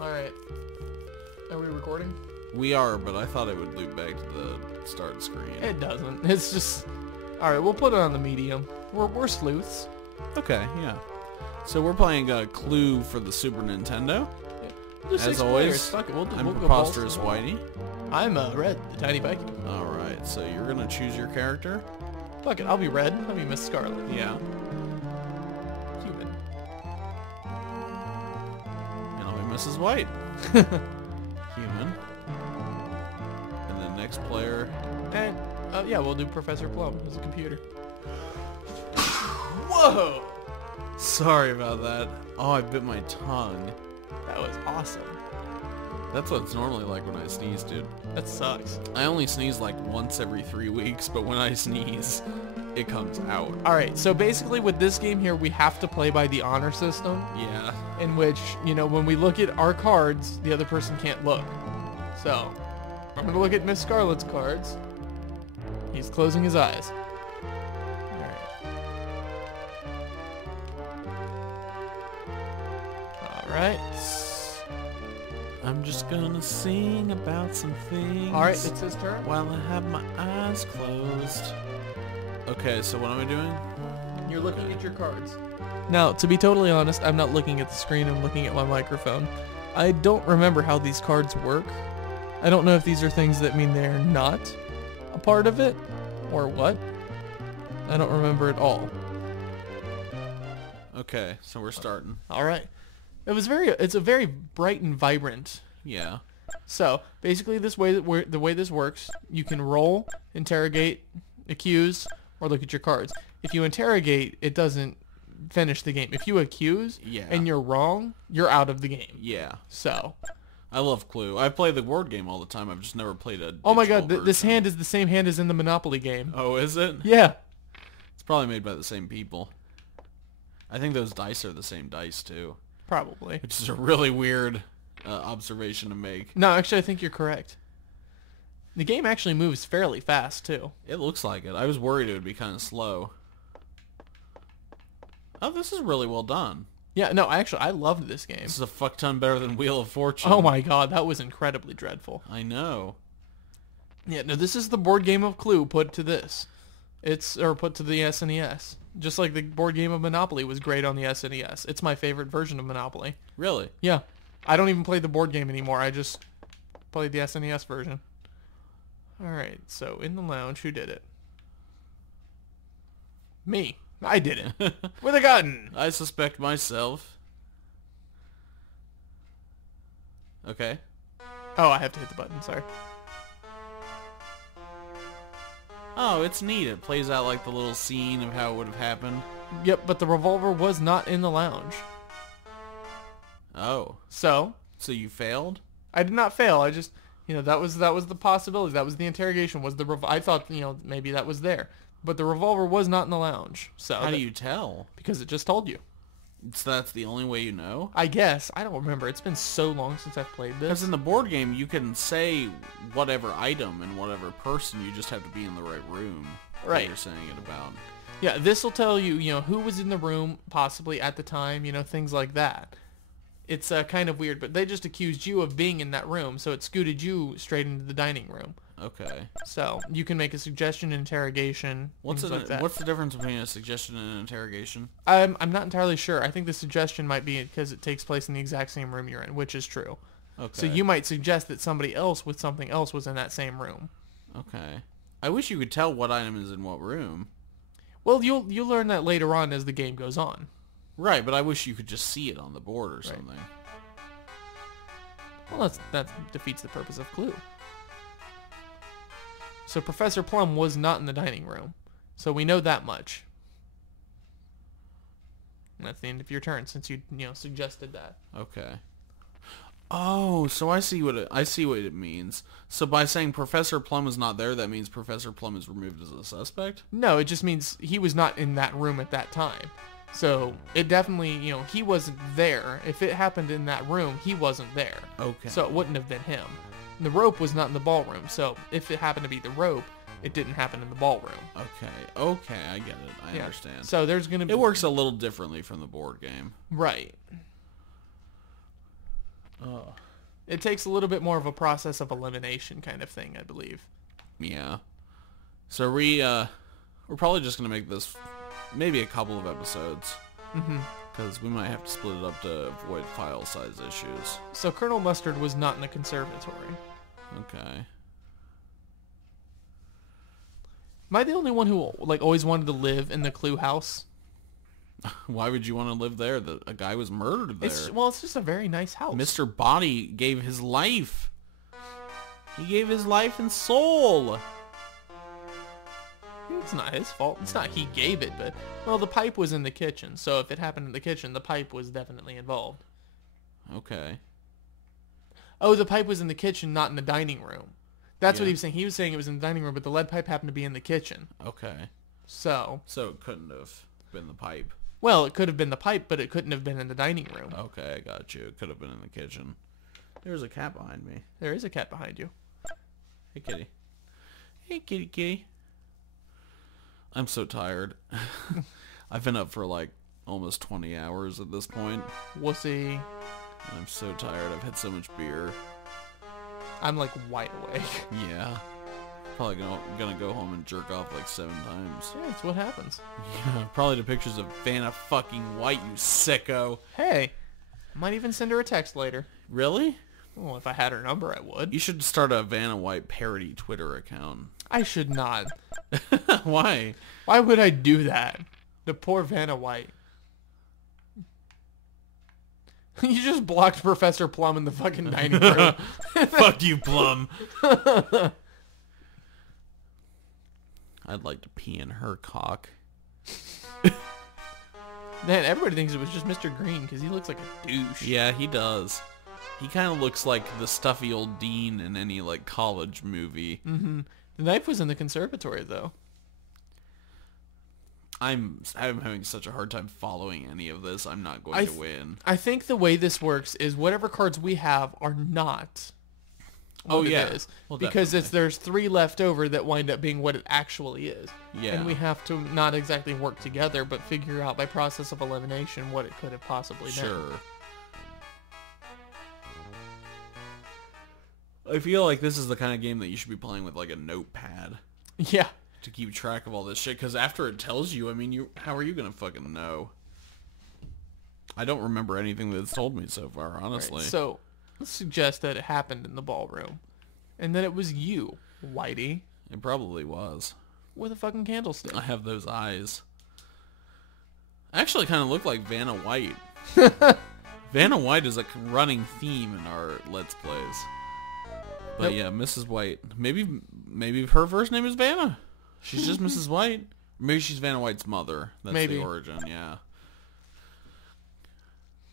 Alright. Are we recording? We are, but I thought it would loop back to the start screen. It doesn't. It's just... Alright, we'll put it on the medium. We're sleuths. Okay, yeah. So we're playing Clue for the Super Nintendo. Yeah. As always, Fuck it. I'm we'll preposterous Whitey. I'm Red, the tiny Viking. Alright, so you're going to choose your character? Fuck it, I'll be Red. I'll be Miss Scarlet. Yeah. Human. And I'll be Mrs. White. Human. And then next player. And, yeah, we'll do Professor Plum as a computer. Whoa! Sorry about that. Oh, I bit my tongue. That was awesome. That's what it's normally like when I sneeze, dude. That sucks. I only sneeze like once every 3 weeks, but when I sneeze, it comes out. Alright, so basically with this game here, we have to play by the honor system. Yeah. In which, you know, when we look at our cards, the other person can't look. So, I'm going to look at Miss Scarlet's cards. He's closing his eyes. Alright. I'm just gonna sing about some things. Alright, it's his turn. While I have my eyes closed. Okay, so what am I doing? You're looking at your cards. Now, to be totally honest, I'm not looking at the screen, I'm looking at my microphone. I don't remember how these cards work. I don't know if these are things that mean they're not a part of it, or what. I don't remember at all. Okay, so we're starting. Alright. It's a very bright and vibrant. Yeah. So, basically the way this works, you can roll, interrogate, accuse, or look at your cards. If you interrogate, it doesn't finish the game. If you accuse and you're wrong, you're out of the game. Yeah. So, I love Clue. I play the board game all the time. I've just never played a oh my god, digital this version. hand is the same hand as in the Monopoly game. Oh, is it? Yeah. It's probably made by the same people. I think those dice are the same dice, too. Probably. Which is a really weird observation to make. No, actually, I think you're correct. The game actually moves fairly fast, too. It looks like it. I was worried it would be kind of slow. Oh, this is really well done. Yeah, no, actually, I loved this game. This is a fuck ton better than Wheel of Fortune. Oh my god, that was incredibly dreadful. I know. Yeah, no, this is the board game of Clue put to this. Put to the SNES. Just like the board game of Monopoly was great on the SNES. It's my favorite version of Monopoly. Really? Yeah. I don't even play the board game anymore. I just played the SNES version. Alright, so in the lounge, who did it? Me. I did it. With a gun. I suspect myself. Okay. Oh, I have to hit the button, sorry. Oh, it's neat. It plays out like the little scene of how it would have happened. Yep, but the revolver was not in the lounge. Oh. So you failed? I did not fail. I just, that was the possibility. That was the interrogation. I thought, maybe that was there. But the revolver was not in the lounge. So how do you tell? Because it just told you. So that's the only way you know? I guess. I don't remember. It's been so long since I've played this. Because in the board game, you can say whatever item and whatever person. You just have to be in the right room. Right. That you're saying it about. Yeah, this will tell you, who was in the room possibly at the time, things like that. It's kind of weird, but they just accused you of being in that room, so it scooted you straight into the dining room. Okay. So you can make a suggestion, interrogation, things like that. What's the difference between a suggestion and an interrogation? I'm not entirely sure. I think the suggestion might be because it takes place in the exact same room you're in, which is true. Okay. So you might suggest that somebody else with something else was in that same room. Okay. I wish you could tell what item is in what room. Well, you'll learn that later on as the game goes on. Right, but I wish you could just see it on the board or something. Well, that defeats the purpose of Clue. So Professor Plum was not in the dining room. So we know that much. And that's the end of your turn since you suggested that. Okay. Oh, so I see what it means. So by saying Professor Plum is not there, that means Professor Plum is removed as a suspect? No, it just means he was not in that room at that time. So it definitely, he wasn't there. If it happened in that room, he wasn't there. Okay. So it wouldn't have been him. The rope was not in the ballroom, so if it happened to be the rope, it didn't happen in the ballroom. Okay, I get it. I understand. So there's going to be... It works a little differently from the board game. Right. Oh. It takes a little bit more of a process of elimination kind of thing, I believe. Yeah. So we're probably just going to make this maybe a couple of episodes. Mm-hmm. Because we might have to split it up to avoid file size issues. So Colonel Mustard was not in the conservatory. Okay. Am I the only one who like always wanted to live in the Clue house? Why would you want to live there? A guy was murdered there. It's just a very nice house. Mr. Body gave his life. He gave his life and soul. It's not his fault. It's not he gave it, but... Well, the pipe was in the kitchen, so if it happened in the kitchen, the pipe was definitely involved. Okay. Oh, the pipe was in the kitchen, not in the dining room. That's Yeah. what he was saying. He was saying it was in the dining room, but the lead pipe happened to be in the kitchen. Okay. So... So it couldn't have been the pipe. Well, it could have been the pipe, but it couldn't have been in the dining room. Okay, I got you. It could have been in the kitchen. There's a cat behind me. There is a cat behind you. Hey, kitty. Hey, kitty, kitty. I'm so tired. I've been up for like almost 20 hours at this point. Wussy. I'm so tired. I've had so much beer. I'm like wide awake. Yeah. Probably gonna go home and jerk off like 7 times. Yeah, that's what happens. Yeah, probably the pictures of Vanna fucking White, you sicko. Hey, I might even send her a text later. Really? Well, if I had her number, I would. You should start a Vanna White parody Twitter account. I should not. Why? Why would I do that? The poor Vanna White. You just blocked Professor Plum in the fucking dining room. Fuck you, Plum. I'd like to pee in her cock. Man, everybody thinks it was just Mr. Green because he looks like a douche. Yeah, he does. He kind of looks like the stuffy old dean in any like college movie. Mm-hmm. The knife was in the conservatory, though. I'm having such a hard time following any of this. I'm not going to win. I think the way this works is whatever cards we have are not what it is. Well, because definitely. there's 3 left over that wind up being what it actually is. Yeah. And we have to not exactly work together, but figure out by process of elimination what it could have possibly been. Sure. I feel like this is the kind of game that you should be playing with like a notepad Yeah. to keep track of all this shit. Because after it tells you, I mean, how are you gonna fucking know? I don't remember anything that's told me so far, honestly. Right, so let's suggest that it happened in the ballroom, and that it was you, Whitey, It probably was. with a fucking candlestick. I have those eyes. I actually kind of look like Vanna White. Vanna White is a running theme in our Let's Plays. But yeah, Mrs. White. Maybe her first name is Vanna. She's just Mrs. White. Maybe she's Vanna White's mother. That's Maybe. the origin, yeah.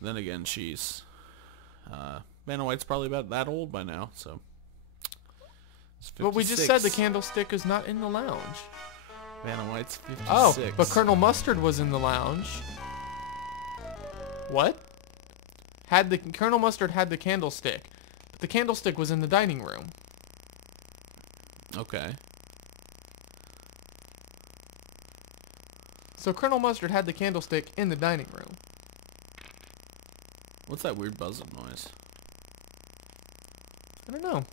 Then again, she's... Vanna White's probably about that old by now, so... It's 56. But we just said the candlestick is not in the lounge. Vanna White's 56. Oh, but Colonel Mustard was in the lounge. What? Colonel Mustard had the candlestick. But the candlestick was in the dining room. Okay. So Colonel Mustard had the candlestick in the dining room. What's that weird buzzing noise? I don't know.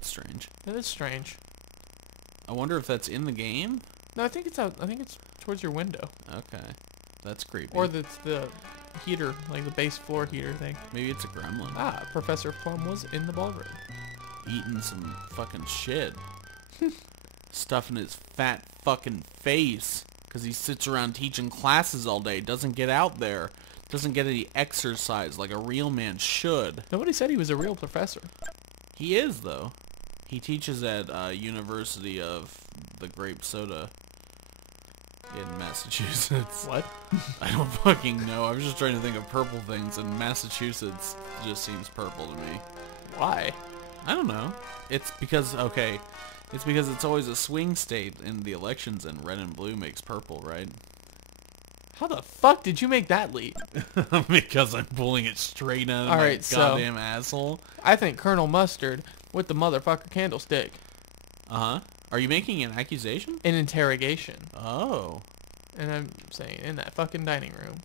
Strange. That is strange. I wonder if that's in the game? No, I think it's out. I think it's towards your window. Okay. That's creepy. Or it's the heater, like the base floor heater thing. Maybe it's a gremlin. Ah, Professor Plum was in the ballroom. Eating some fucking shit. Stuffing his fat fucking face. Because he sits around teaching classes all day. Doesn't get out there. Doesn't get any exercise like a real man should. Nobody said he was a real professor. He is, though. He teaches at University of the Grape Soda in Massachusetts. What? I don't fucking know. I was just trying to think of purple things, and Massachusetts just seems purple to me. Why? I don't know. It's because, okay, it's because it's always a swing state in the elections, and red and blue makes purple, right? How the fuck did you make that leap? Because I'm pulling it straight out of All my right, so- goddamn asshole. I think Colonel Mustard with the motherfucker candlestick. Uh-huh. Are you making an accusation? An interrogation. Oh. And I'm saying in that fucking dining room.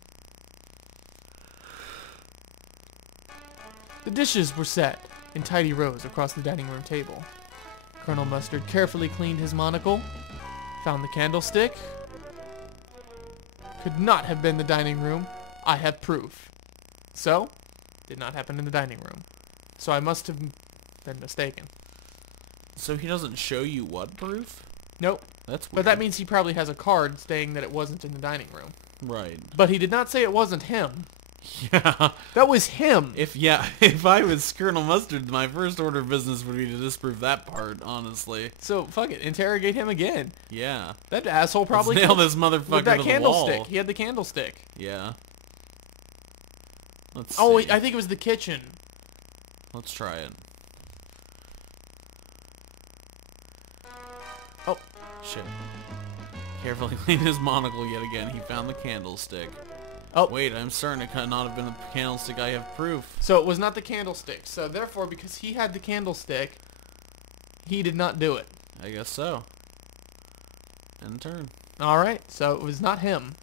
The dishes were set in tidy rows across the dining room table. Colonel Mustard carefully cleaned his monocle, found the candlestick. Could not have been the dining room. I have proof. So, did not happen in the dining room. So I must have been mistaken. So he doesn't show you what proof? Nope. That's weird. But that means he probably has a card saying that it wasn't in the dining room. Right. But he did not say it wasn't him. Yeah. That was him. If I was Colonel Mustard, my first order of business would be to disprove that part, honestly. So, fuck it. Interrogate him again. Yeah. That asshole probably Let's nail this motherfucker with that to the candlestick. wall. He had the candlestick. Yeah. Let's Oh, see. I think it was the kitchen. Let's try it. Oh. Shit. Carefully cleaned his monocle yet again. He found the candlestick. Oh. Wait, I'm certain it could not have been the candlestick. I have proof. So it was not the candlestick. So therefore, because he had the candlestick, he did not do it. I guess so. End turn. Alright, so it was not him.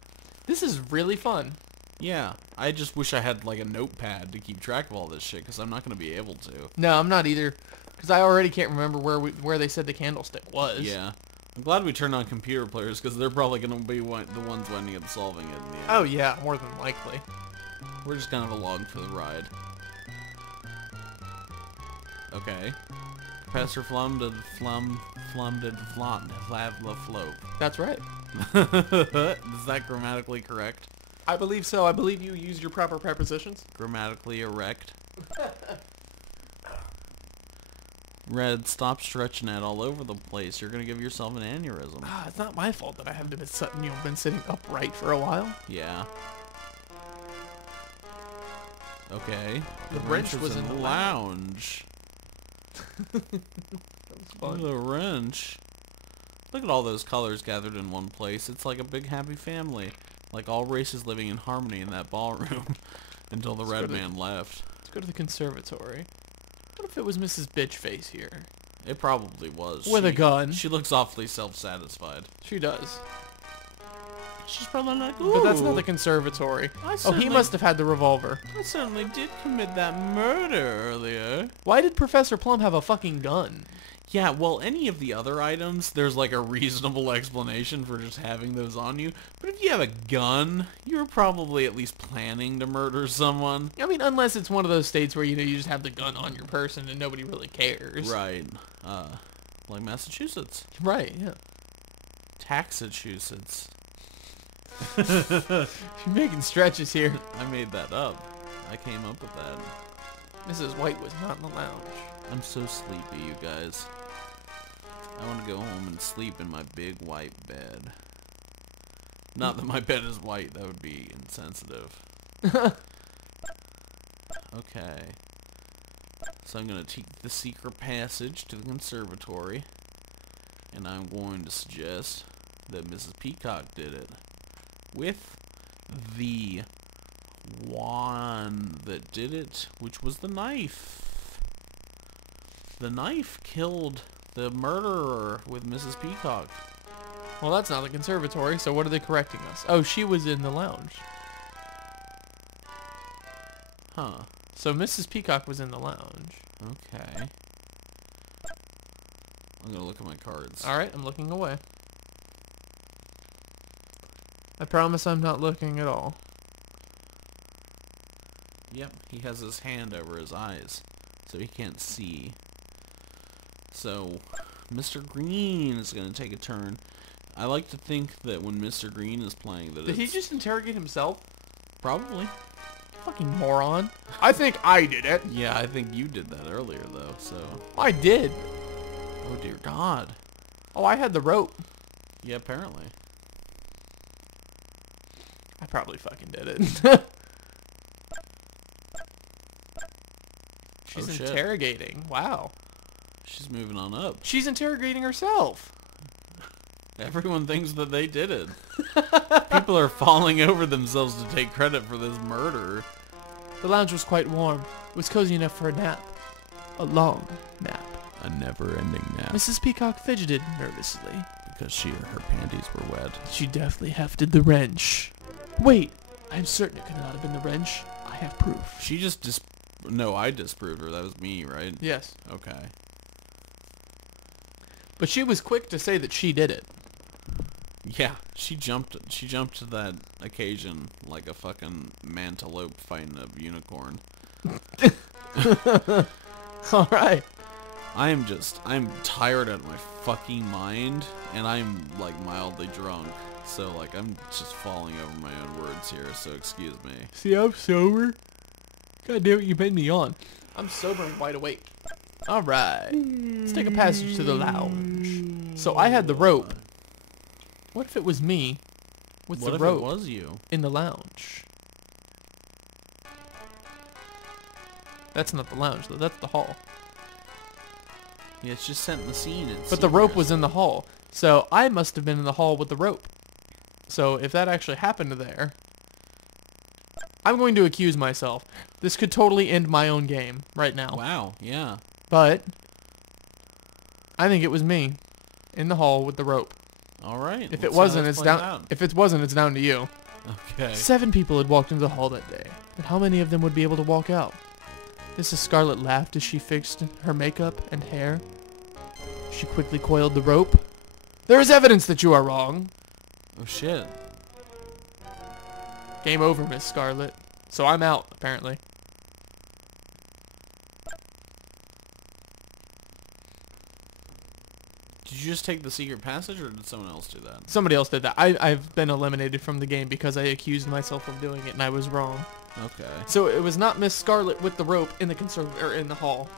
This is really fun. Yeah, I just wish I had like a notepad to keep track of all this shit, because I'm not going to be able to. No, I'm not either. Because I already can't remember where they said the candlestick was. Yeah. I'm glad we turned on computer players, because they're probably going to be the ones winding up solving it in the end. Oh yeah, more than likely. We're just kind of along for the ride. Okay. Professor Plum did Flavla float. That's right. Is that grammatically correct? I believe so. I believe you used your proper prepositions. Grammatically erect. Red, stop stretching that all over the place. You're gonna give yourself an aneurysm. Ah, it's not my fault that I haven't been sitting upright for a while. Yeah. Okay. The wrench was in the lounge. That was fun. The wrench. Look at all those colors gathered in one place. It's like a big happy family. Like all races living in harmony in that ballroom. Until the red man left. Let's go to the conservatory. What if it was Mrs. Bitchface here? It probably was. With a gun. She looks awfully self-satisfied. She does. She's probably like, ooh. But that's not the conservatory. Oh, he must have had the revolver. I certainly did commit that murder earlier. Why did Professor Plum have a fucking gun? Yeah, well, any of the other items, there's like a reasonable explanation for just having those on you. But if you have a gun, you're probably at least planning to murder someone. I mean, unless it's one of those states where, you know, you just have the gun on your person and nobody really cares. Right. Like Massachusetts. Right, yeah. Taxachusetts. You're making stretches here. I made that up. I came up with that. Mrs. White was not in the lounge. I'm so sleepy, you guys. I want to go home and sleep in my big white bed. Not that my bed is white, that would be insensitive. Okay. So I'm going to take the secret passage to the conservatory. And I'm going to suggest that Mrs. Peacock did it. With the one that did it, which was the knife. The knife killed the murderer with Mrs. Peacock. Well, that's not the conservatory, so what are they correcting us? Oh, she was in the lounge. Huh. So Mrs. Peacock was in the lounge. Okay. I'm gonna look at my cards. Alright, I'm looking away. I promise I'm not looking at all. Yep, he has his hand over his eyes, so he can't see. So, Mr. Green is going to take a turn. I like to think that when Mr. Green is playing that Did he just interrogate himself? Probably. Fucking moron. I think I did it. Yeah, I think you did that earlier, though, so... I did. Oh, dear God. Oh, I had the rope. Yeah, apparently. I probably fucking did it. She's interrogating. Wow. She's moving on up. She's interrogating herself. Everyone thinks that they did it. People are falling over themselves to take credit for this murder. The lounge was quite warm. It was cozy enough for a nap. A long nap. A never-ending nap. Mrs. Peacock fidgeted nervously. Because she or her panties were wet. She definitely hefted the wrench. Wait, I'm certain it could not have been the wrench. I have proof. She just No, I disproved her. That was me, right? Yes. Okay. But she was quick to say that she did it. Yeah, she jumped to that occasion like a fucking mantelope fighting a unicorn. All right. I'm tired out of my fucking mind, and I'm like mildly drunk. So like I'm just falling over my own words here, so excuse me. See, I'm sober. God damn it, you made me on. I'm sober and wide awake. All right. Let's take a passage to the lounge. So I had the rope. What if it was me with the rope? What if it was you? In the lounge? That's not the lounge, though. That's the hall. Yeah, it's just setting the scene. But the rope was in the hall. So I must have been in the hall with the rope. So if that actually happened there, I'm going to accuse myself. This could totally end my own game right now. Wow, yeah. But I think it was me in the hall with the rope. All right. If it wasn't, it's down. If it wasn't, it's down to you. Okay. 7 people had walked into the hall that day, but how many of them would be able to walk out? Mrs. Scarlet laughed as she fixed her makeup and hair. She quickly coiled the rope. There is evidence that you are wrong. Oh shit. Game over, Miss Scarlet. So I'm out, apparently. Did you just take the secret passage, or did someone else do that? Somebody else did that. I've been eliminated from the game because I accused myself of doing it, and I was wrong. Okay. So it was not Miss Scarlet with the rope in the in the hall.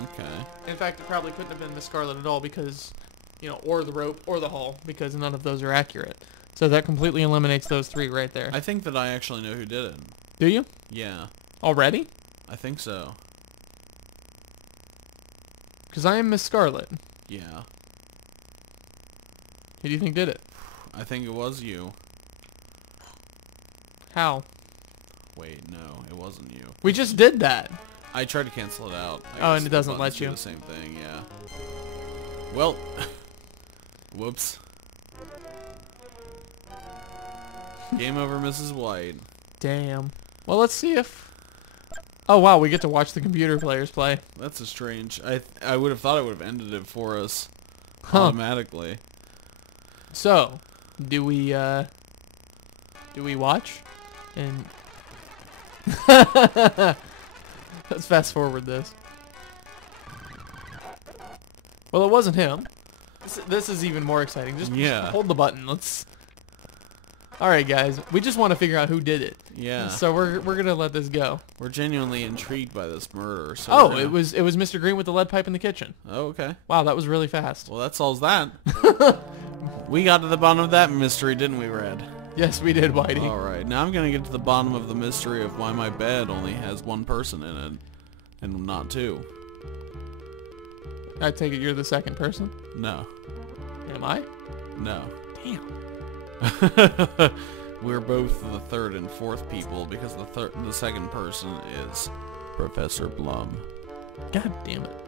Okay. In fact, it probably couldn't have been Miss Scarlet at all because, or the rope or the hall, because none of those are accurate. So that completely eliminates those 3 right there. I think that I actually know who did it. Do you? Yeah. Already? I think so. Because I am Miss Scarlet. Yeah. Who do you think did it? I think it was you. How? Wait, no, it wasn't you. We just did that. I tried to cancel it out. Oh, and it doesn't let you. Do the same thing, yeah. Well, whoops. Game over, Mrs. White. Damn. Well, let's see if... Oh, wow, we get to watch the computer players play. That's a strange... I would have thought it would have ended it for us automatically. So, do we watch? And... Let's fast forward this. Well, it wasn't him. This is even more exciting. Just hold the button. Let's... Alright, guys. We just want to figure out who did it. Yeah. So we're gonna let this go. We're genuinely intrigued by this murder. So oh, it was Mr. Green with the lead pipe in the kitchen. Oh, okay. Wow, that was really fast. Well, that solves that. We got to the bottom of that mystery, didn't we, Red? Yes, we did, Whitey. All right. Now I'm gonna get to the bottom of the mystery of why my bed only has 1 person in it, and not 2. I take it you're the second person? No. Am I? No. Damn. We're both the 3rd and 4th people because the second person is Professor Plum. God damn it.